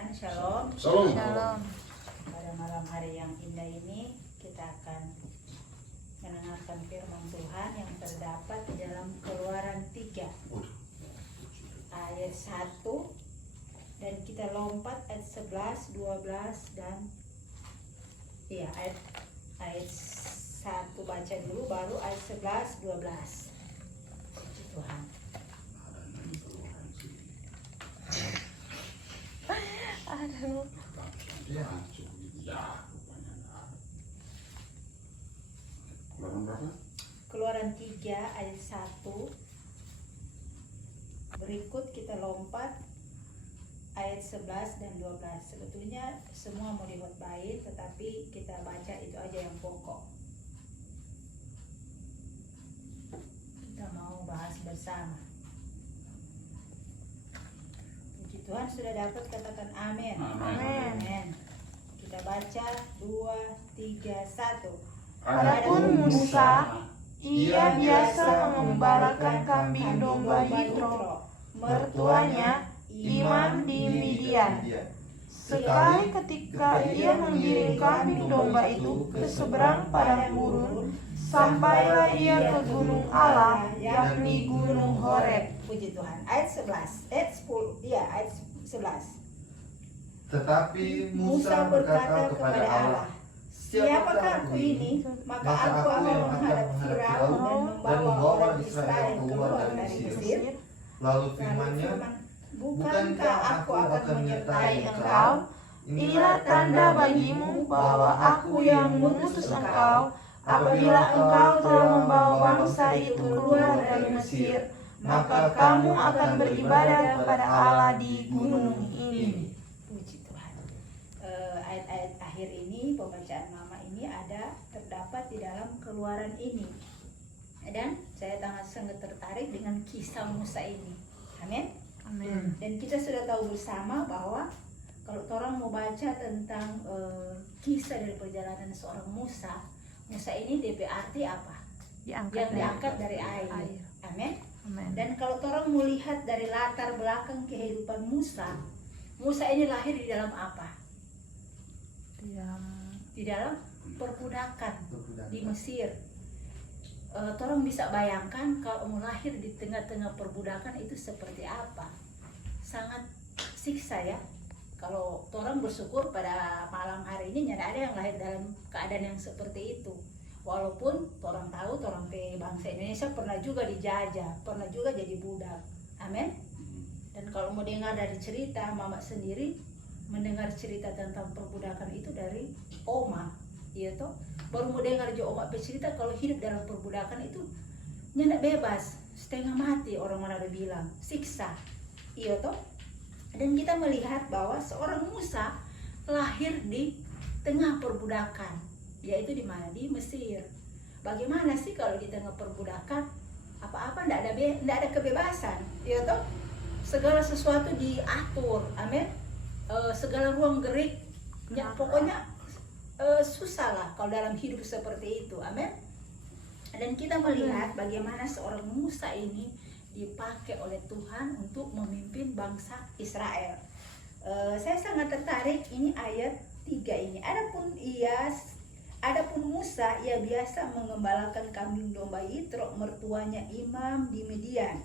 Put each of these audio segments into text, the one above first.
Tuhan, Shalom. Shalom. Shalom. Pada malam hari yang indah ini kita akan mendengarkan firman Tuhan yang terdapat di dalam Keluaran 3 ayat 1, dan kita lompat ayat 11, 12 dan ayat 1 baca dulu, baru ayat 11, 12. Puji Tuhan. Aduh. Keluaran 3 ayat 1. Berikut kita lompat ayat 11 dan 12. Sebetulnya semua mau dibuat baik, tetapi kita baca itu aja yang pokok. Kita mau bahas bersama. Puji Tuhan, sudah dapat, katakan amin. Amin. Amin. Kita baca 2, 3, 1. Adapun Musa, ia biasa mengembalakan kambing domba Yitro, mertuanya imam di Midian. Sekali ketika ia menggiring kambing domba itu ke seberang padang gurun, sampailah ia ke gunung Allah, yakni gunung Horeb. Puji Tuhan. Ayat 11, ayat 10, ayat 11. Tetapi Musa berkata kepada Allah, siapakah aku ini? Maka aku akan menghadap Firaun dan membawa orang Israel keluar dari Mesir. Lalu firman-Nya, bukankah aku akan menyertai engkau? Inilah tanda bagimu bahwa aku yang mengutus engkau, apabila engkau telah membawa bangsa itu keluar dari Mesir, maka kamu akan beribadah kepada Allah di gunung ini. Puji Tuhan. Ayat-ayat akhir ini, pembacaan mama ini terdapat di dalam Keluaran ini. Dan saya sangat tertarik dengan kisah Musa ini. Amin. Amin. Dan kita sudah tahu bersama bahwa kalau orang mau baca tentang kisah dari perjalanan seorang Musa, Musa ini DP arti apa? Yang diangkat dari air. Amin. Amin. Dan kalau orang mau lihat dari latar belakang kehidupan Musa, Musa ini lahir di dalam apa? Di dalam perbudakan di Mesir. Orang bisa bayangkan kalau mau lahir di tengah-tengah perbudakan itu seperti apa? Sangat siksa ya. Kalau orang bersyukur pada malam hari ini tidak ada yang lahir dalam keadaan yang seperti itu. Walaupun orang tahu orang bangsa Indonesia pernah juga dijajah, pernah juga jadi budak. Amin. Dan kalau mau dengar dari cerita, mama sendiri mendengar cerita tentang perbudakan itu dari oma, iya toh. Baru mau dengar jo oma bercerita kalau hidup dalam perbudakan itu nyendak bebas, setengah mati, orang mana ada bilang, siksa, iya toh. Dan kita melihat bahwa seorang Musa lahir di tengah perbudakan, yaitu di mana? Di Mesir. Bagaimana sih kalau di tengah perbudakan? Apa-apa tidak ada kebebasan, iya toh. Segala sesuatu diatur, amin. Segala ruang gerik, ya, pokoknya susah lah kalau dalam hidup seperti itu, amin. Dan kita melihat bagaimana seorang Musa ini dipakai oleh Tuhan untuk memimpin bangsa Israel. Saya sangat tertarik ini ayat 3 ini. Adapun Musa, ia biasa mengembalakan kambing domba Yitro, mertuanya imam di Midian.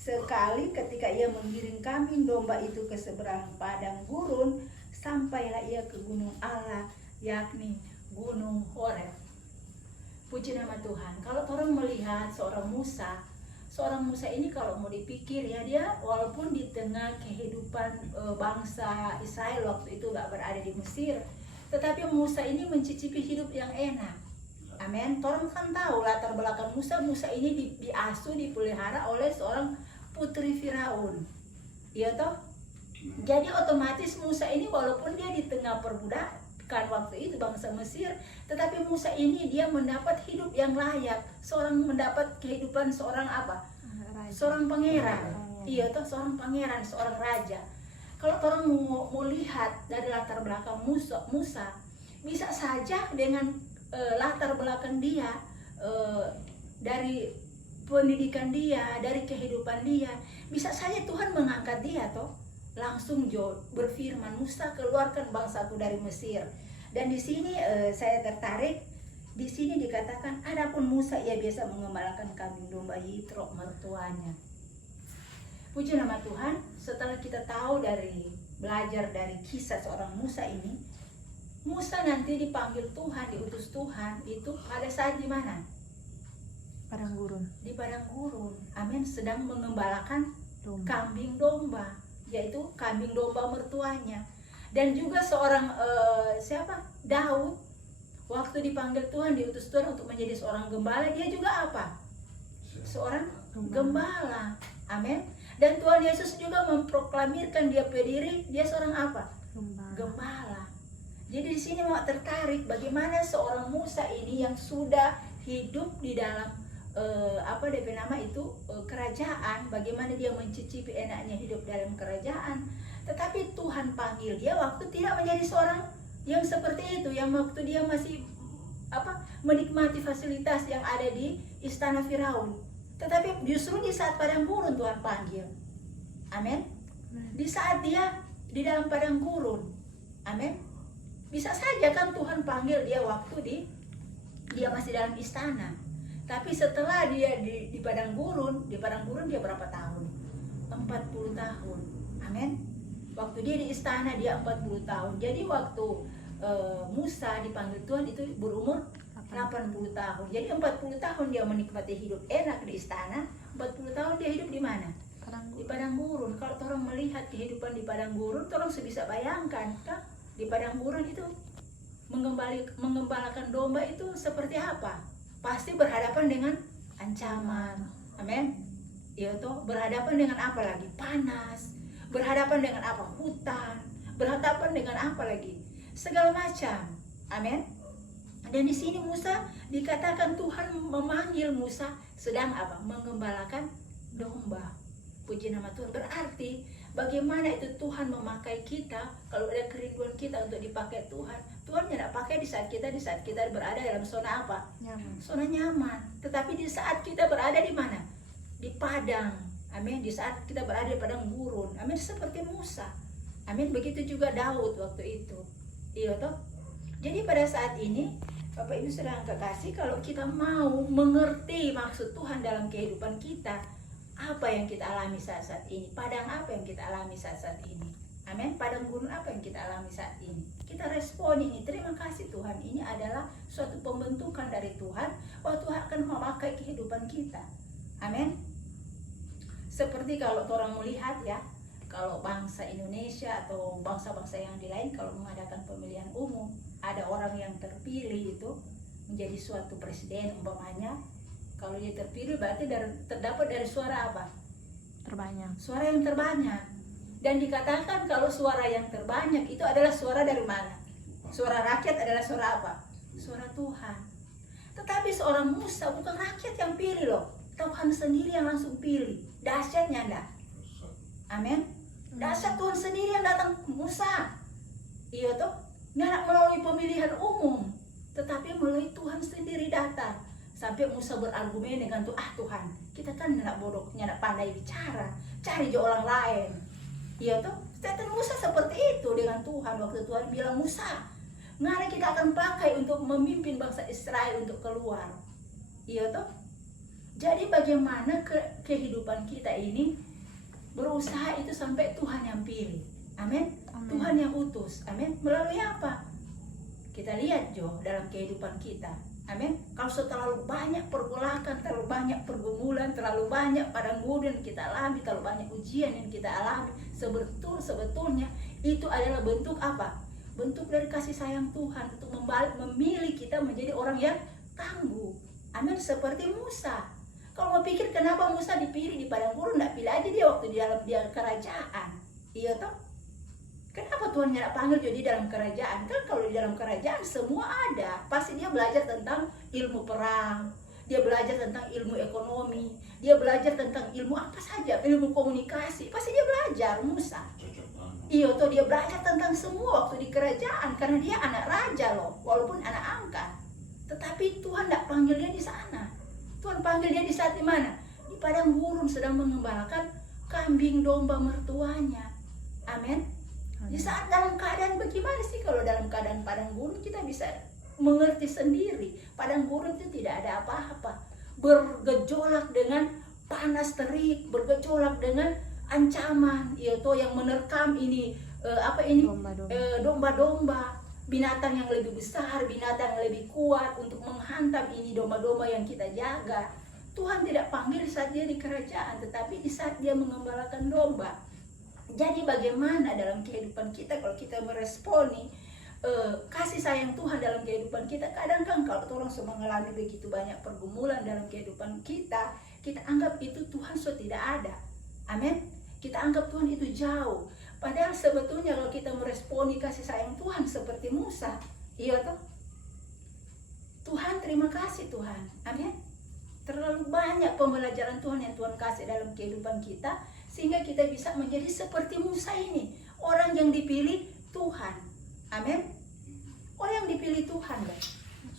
Sekali ketika ia menggiring kambing domba itu ke seberang padang gurun, sampailah ia ke gunung Allah, yakni gunung Horeb. Puji nama Tuhan. Kalau orang melihat seorang Musa ini kalau mau dipikir ya, dia walaupun di tengah kehidupan bangsa Israel waktu itu gak berada di Mesir, tetapi Musa ini mencicipi hidup yang enak. Amin. Orang kan tahu latar belakang Musa ini diasuh, dipelihara oleh seorang putri Firaun, iya toh. Jadi otomatis Musa ini walaupun dia di tengah perbudakan waktu itu bangsa Mesir, tetapi Musa ini dia mendapat hidup yang layak, mendapat kehidupan seorang apa? Seorang pangeran, iya toh, seorang pangeran, seorang raja. Kalau orang mau lihat dari latar belakang Musa bisa saja dengan latar belakang dia, dari pendidikan dia, dari kehidupan dia, bisa saja Tuhan mengangkat dia toh. langsung berfirman, Musa keluarkan bangsaku dari Mesir. Dan di sini saya tertarik, di sini dikatakan, adapun Musa ia biasa mengembalakan kambing domba Yitro mertuanya. Puji nama Tuhan, setelah kita tahu belajar dari kisah seorang Musa ini, Musa nanti dipanggil Tuhan, diutus Tuhan, itu pada saat di mana? Padang gurun. Di padang gurun, amin, sedang mengembalakan Domba. kambing domba, yaitu kambing domba mertuanya. Dan juga seorang Daud, waktu dipanggil Tuhan, diutus Tuhan untuk menjadi seorang gembala, dia juga apa? Seorang gembala, amin. Dan Tuhan Yesus juga memproklamirkan dia berdiri, dia seorang apa? Gembala. Jadi di sini mau tertarik bagaimana seorang Musa ini yang sudah hidup di dalam kerajaan, bagaimana dia mencicipi enaknya hidup dalam kerajaan. Tetapi Tuhan panggil dia waktu tidak menjadi seorang yang seperti itu, yang waktu dia masih menikmati fasilitas yang ada di istana Firaun. Tetapi justru di saat padang gurun Tuhan panggil. Amin. Di saat dia di dalam padang gurun. Amin. Bisa saja kan Tuhan panggil dia waktu dia masih dalam istana. Tapi setelah dia di padang gurun dia berapa tahun? 40 tahun. Amin. Waktu dia di istana dia 40 tahun. Jadi waktu Musa dipanggil Tuhan itu berumur 80 tahun. Jadi 40 tahun dia menikmati hidup enak di istana, 40 tahun dia hidup di mana? Di padang gurun. Kalau orang melihat kehidupan di padang gurun, orang bisa bayangkan kan? Di padang gurun itu mengembalakan domba itu seperti apa? Pasti berhadapan dengan ancaman. Amin. Ya toh, berhadapan dengan apa lagi? Panas. Berhadapan dengan apa? Hutan. Berhadapan dengan apa lagi? Segala macam. Amin. Dan di sini Musa dikatakan Tuhan memanggil Musa sedang apa? Mengembalakan domba. Puji nama Tuhan. Berarti bagaimana itu Tuhan memakai kita kalau ada kerinduan kita untuk dipakai Tuhan. Tuhan tidak pakai di saat kita berada dalam zona apa? Nyaman. Zona nyaman. Tetapi di saat kita berada di mana? Di padang. Amin. Di saat kita berada di padang gurun. Amin. Seperti Musa. Amin. Begitu juga Daud waktu itu. Iya toh? Jadi pada saat ini Bapak Ibu Saudara yang kekasih, kalau kita mau mengerti maksud Tuhan dalam kehidupan kita, apa yang kita alami saat ini? Padang apa yang kita alami saat ini? Amin. Padang gurun apa yang kita alami saat ini? Kita respon ini, terima kasih Tuhan. Ini adalah suatu pembentukan dari Tuhan bahwa Tuhan akan memakai kehidupan kita. Amin. Seperti kalau orang melihat ya, kalau bangsa Indonesia atau bangsa-bangsa yang di lain kalau mengadakan pemilihan umum, ada orang yang terpilih itu menjadi suatu presiden umpamanya. Kalau dia terpilih berarti terdapat dari suara apa? Terbanyak. Suara yang terbanyak. Dan dikatakan kalau suara yang terbanyak itu adalah suara dari mana? Suara rakyat adalah suara apa? Suara Tuhan. Tetapi seorang Musa bukan rakyat yang pilih loh. Tuhan sendiri yang langsung pilih. Dahsyatnya enggak? Amin. Dahsyat Tuhan sendiri yang datang ke Musa. Iya toh? Nggak melalui pemilihan umum, tetapi melalui Tuhan sendiri datang. Sampai Musa berargumen dengan Tuhan, kita kan nggak bodoh, nggak pandai bicara, cari aja orang lain. Iya toh? Statement Musa seperti itu dengan Tuhan. Waktu Tuhan bilang, Musa, mana kita akan pakai untuk memimpin bangsa Israel untuk keluar. Iya toh? Jadi bagaimana kehidupan kita ini berusaha itu sampai Tuhan yang pilih. Amin. Tuhan yang utus. Amin. Melalui apa? Kita lihat dalam kehidupan kita. Amin. Kalau terlalu banyak pergolakan, terlalu banyak pergumulan, terlalu banyak padang gurun yang kita alami, terlalu banyak ujian yang kita alami, sebetulnya itu adalah bentuk apa? Bentuk dari kasih sayang Tuhan untuk memilih kita menjadi orang yang tangguh. Amin. Seperti Musa. Kalau mau pikir kenapa Musa dipilih di padang gurun, tidak pilih aja dia waktu di dalam kerajaan. Iya toh? Kenapa Tuhan tidak panggil jadi dalam kerajaan? Kan kalau di dalam kerajaan semua ada. Pasti dia belajar tentang ilmu perang, dia belajar tentang ilmu ekonomi, dia belajar tentang ilmu apa saja, ilmu komunikasi. Pasti dia belajar, Musa. Iya toh, dia belajar tentang semua waktu di kerajaan karena dia anak raja loh, walaupun anak angkat. Tetapi Tuhan tidak panggil dia di sana. Tuhan panggil dia di saat di mana? Di padang gurun sedang mengembalakan kambing domba mertuanya. Amin. Di saat dalam keadaan bagaimana sih, kalau dalam keadaan padang gurun kita bisa mengerti sendiri. Padang gurun itu tidak ada apa-apa. Bergejolak dengan panas terik, bergejolak dengan ancaman, yaitu yang menerkam ini domba-domba, binatang yang lebih besar, binatang yang lebih kuat untuk menghantam ini domba-domba yang kita jaga. Tuhan tidak panggil saat dia di kerajaan, tetapi di saat dia mengembalakan domba. Jadi bagaimana dalam kehidupan kita kalau kita meresponi kasih sayang Tuhan dalam kehidupan kita? Kadang kan kalau orang semua mengalami begitu banyak pergumulan dalam kehidupan kita, kita anggap itu Tuhan sudah tidak ada. Amin. Kita anggap Tuhan itu jauh. Padahal sebetulnya kalau kita meresponi kasih sayang Tuhan seperti Musa, iya toh? Tuhan, terima kasih Tuhan. Amin. Terlalu banyak pembelajaran Tuhan yang Tuhan kasih dalam kehidupan kita, sehingga kita bisa menjadi seperti Musa ini, orang yang dipilih Tuhan. Amin. Orang yang dipilih Tuhan, guys.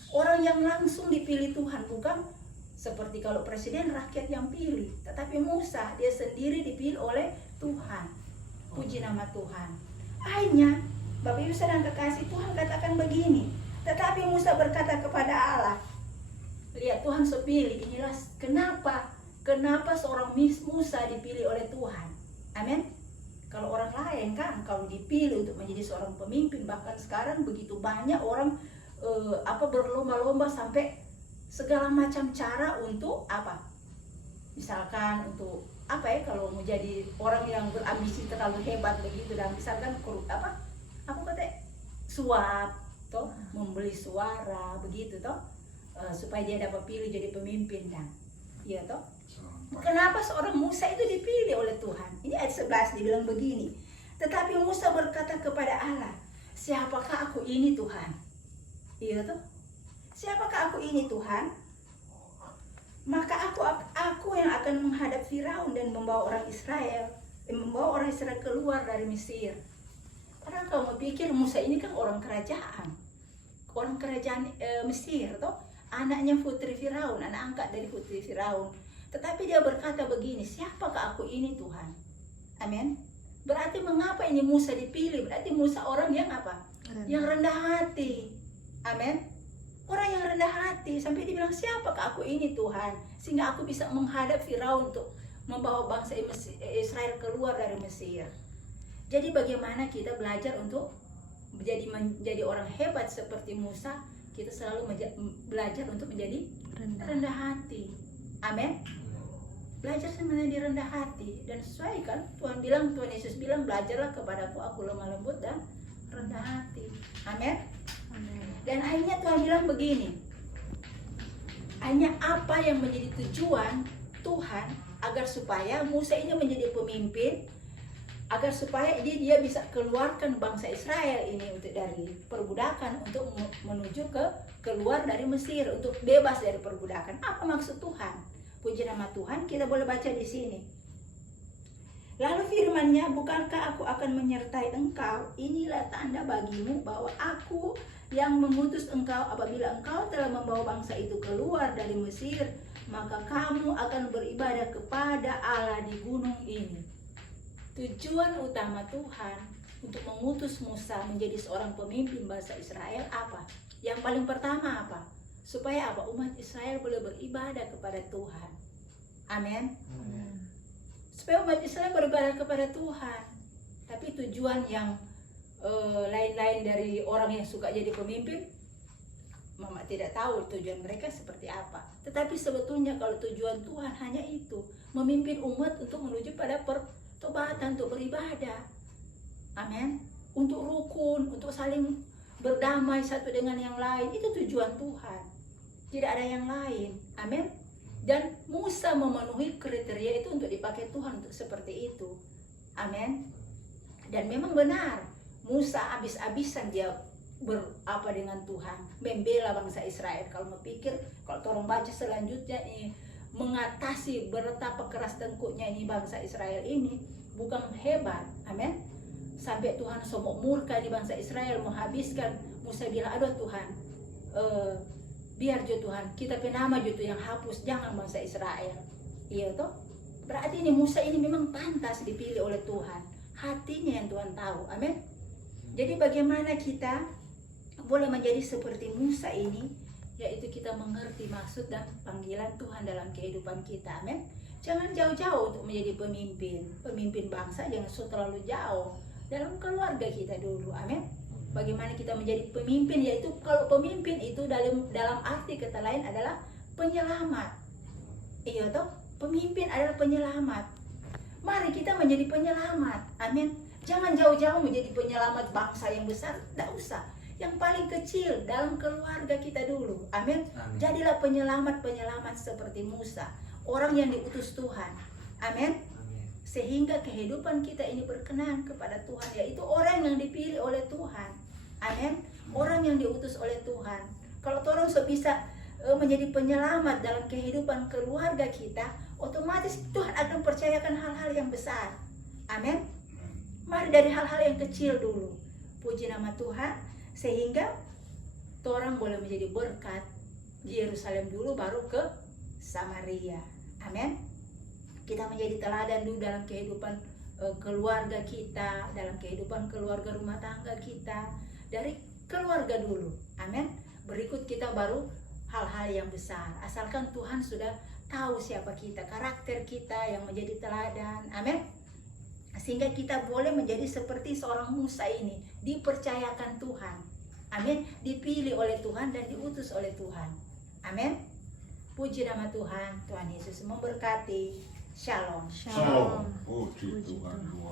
Orang yang langsung dipilih Tuhan, bukan seperti kalau presiden rakyat yang pilih, tetapi Musa dia sendiri dipilih oleh Tuhan. Puji nama Tuhan. Akhirnya Bapak Ibu saudara kekasih, Tuhan katakan begini, tetapi Musa berkata kepada Allah, lihat Tuhan sepilih, inilah kenapa seorang Musa dipilih oleh Tuhan. Amin. Kalau orang lain kan, kalau dipilih untuk menjadi seorang pemimpin, bahkan sekarang begitu banyak orang berlomba-lomba sampai segala macam cara untuk apa? Misalkan untuk kalau mau jadi orang yang berambisi terlalu hebat begitu, dan misalkan suap toh, membeli suara begitu toh, supaya dia dapat pilih jadi pemimpin, dan iya toh. Kenapa seorang Musa itu dipilih oleh Tuhan? Ini ayat 11 dibilang begini, tetapi Musa berkata kepada Allah, siapakah aku ini Tuhan? Iya toh, siapakah aku ini Tuhan? Maka aku yang akan menghadap Firaun dan membawa orang Israel keluar dari Mesir. Karena kalau mau pikir Musa ini kan orang kerajaan Mesir toh, anaknya putri Firaun, anak angkat dari putri Firaun. Tetapi dia berkata begini, siapakah aku ini Tuhan? Amin. Berarti mengapa ini Musa dipilih? Berarti Musa orang yang apa? Yang rendah hati. Amin. Orang yang rendah hati, sampai dibilang siapakah aku ini Tuhan, sehingga aku bisa menghadap Firaun untuk membawa bangsa Israel keluar dari Mesir. Jadi bagaimana kita belajar untuk menjadi orang hebat seperti Musa? Kita selalu belajar untuk menjadi rendah hati. Amin. Belajar menjadi rendah hati, dan sesuai kan Tuhan Yesus bilang, belajarlah kepadaku, aku lemah lembut dan rendah hati. Amin. Dan akhirnya Tuhan bilang begini, hanya apa yang menjadi tujuan Tuhan agar supaya Musa ini menjadi pemimpin, agar supaya dia bisa keluarkan bangsa Israel ini untuk dari perbudakan, untuk menuju keluar dari Mesir, untuk bebas dari perbudakan. Apa maksud Tuhan? Puji nama Tuhan, kita boleh baca di sini. Lalu firman-Nya, bukankah aku akan menyertai engkau? Inilah tanda bagimu bahwa aku yang mengutus engkau. Apabila engkau telah membawa bangsa itu keluar dari Mesir, maka kamu akan beribadah kepada Allah di gunung ini. Tujuan utama Tuhan untuk mengutus Musa menjadi seorang pemimpin bangsa Israel apa? Yang paling pertama apa? Supaya apa? Umat Israel boleh beribadah kepada Tuhan. Amin. Supaya umat Israel beribadah kepada Tuhan. Tapi tujuan yang lain-lain dari orang yang suka jadi pemimpin, Mama tidak tahu tujuan mereka seperti apa. Tetapi sebetulnya kalau tujuan Tuhan hanya itu, memimpin umat untuk menuju pada pertobatan, untuk beribadah. Amin. Untuk rukun, untuk saling berdamai satu dengan yang lain. Itu tujuan Tuhan. Tidak ada yang lain. Amin. Dan Musa memenuhi kriteria itu untuk dipakai Tuhan untuk seperti itu. Amin. Dan memang benar, Musa habis-habisan dia berapa dengan Tuhan, membela bangsa Israel. Kalau mau pikir, kalau orang baca selanjutnya ini, mengatasi betapa keras tengkuknya ini bangsa Israel ini, bukan hebat. Amin. Sampai Tuhan somok murka di bangsa Israel, menghabiskan. Musa bilang, aduh Tuhan, biar jo Tuhan, kita penama jo yang hapus, jangan bangsa Israel. Iya toh? Berarti ini Musa ini memang pantas dipilih oleh Tuhan. hatinya yang Tuhan tahu. Amin. Jadi bagaimana kita boleh menjadi seperti Musa ini, yaitu kita mengerti maksud dan panggilan Tuhan dalam kehidupan kita. Amin. Jangan jauh-jauh untuk menjadi pemimpin bangsa, jangan terlalu jauh. Dalam keluarga kita dulu. Amin. Bagaimana kita menjadi pemimpin, yaitu kalau pemimpin itu dalam arti kata lain adalah penyelamat. Iya toh, pemimpin adalah penyelamat. Mari kita menjadi penyelamat. Amin. Jangan jauh-jauh menjadi penyelamat bangsa yang besar, tidak usah. Yang paling kecil dalam keluarga kita dulu. Amin. Jadilah penyelamat seperti Musa, orang yang diutus Tuhan. Amin. Sehingga kehidupan kita ini berkenan kepada Tuhan, yaitu orang yang dipilih oleh Tuhan. Amin. Orang yang diutus oleh Tuhan. Kalau orang bisa menjadi penyelamat dalam kehidupan keluarga kita, otomatis Tuhan akan percayakan hal-hal yang besar. Amin. Mari dari hal-hal yang kecil dulu. Puji nama Tuhan, sehingga orang boleh menjadi berkat di Yerusalem dulu, baru ke Samaria. Amin. Kita menjadi teladan dulu dalam kehidupan keluarga kita, dalam kehidupan keluarga rumah tangga kita, dari keluarga dulu. Amin. Berikut kita baru hal-hal yang besar. Asalkan Tuhan sudah tahu siapa kita, karakter kita yang menjadi teladan. Amin. Sehingga kita boleh menjadi seperti seorang Musa ini, dipercayakan Tuhan. Amin. Dipilih oleh Tuhan dan diutus oleh Tuhan. Amin. Puji nama Tuhan. Tuhan Yesus memberkati. Shalom. Shalom. Puji Tuhan.